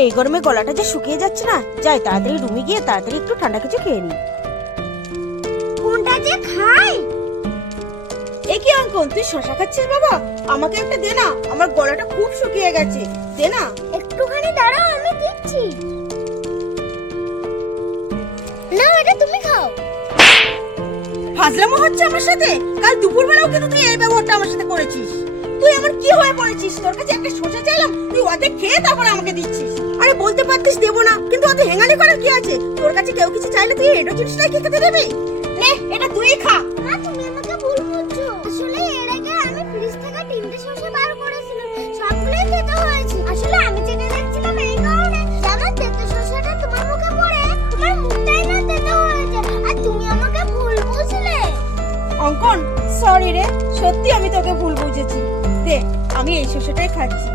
এই গরমে গলাটা যে শুকিয়ে যাচ্ছে না, যাই তাড়াতাড়ি রুমে গিয়ে তাড়াতাড়ি একটু ঠান্ডা কিছু খেয়ে নি। কোনটা যে খাই? এ কি অঙ্কন, তুই শশা খাচ্ছিস? বাবা আমাকে একটা দে না, আমার গলাটা খুব শুকিয়ে গেছে, দে না। একটুখানি দাঁড়াও, আমি দিচ্ছি। না, এটা তুমি খাও। ফাজলামো হচ্ছে আমার সাথে? কাল দুপুরবেলাও কিন্তু তুই এই ব্যবহারটা আমার সাথে করেছিস। তুই আমার কি হয়ে পড়েছিস? তোর কাছে একটা শসা চাইলাম, তুই অর্ধেক খেয়ে তারপর আমাকে দিচ্ছিস। আরে বলতে পারতিস দেবো না, কিন্তু অত হেঙ্গালি করার কি আছে? তোর কাছে কেউ কিছু চাইলে তুই এটো জিনিসটাই খেতে দেবে? নে এটা তুই খা। না, তুমি আমাকে ভুল বুঝছো। আসলে এর আগে আমি ফ্রিজ থেকে 3টে শসা বার করেছিলাম, সবগুলোই খেতে হয়েছে। আসলে আমি চেটে দেখছিলাম এই কারণে, জানো তেতো শসাটা তোমার মুখে পড়ে তোমার মুখটাই না তেতো হয়ে যায়, আর তুমি আমাকে ভুল বুঝলে। অঙ্কন সরি রে, সত্যি আমি তোকে ভুল বুঝেছি। দে আমি এই শসাটাই খাচ্ছি।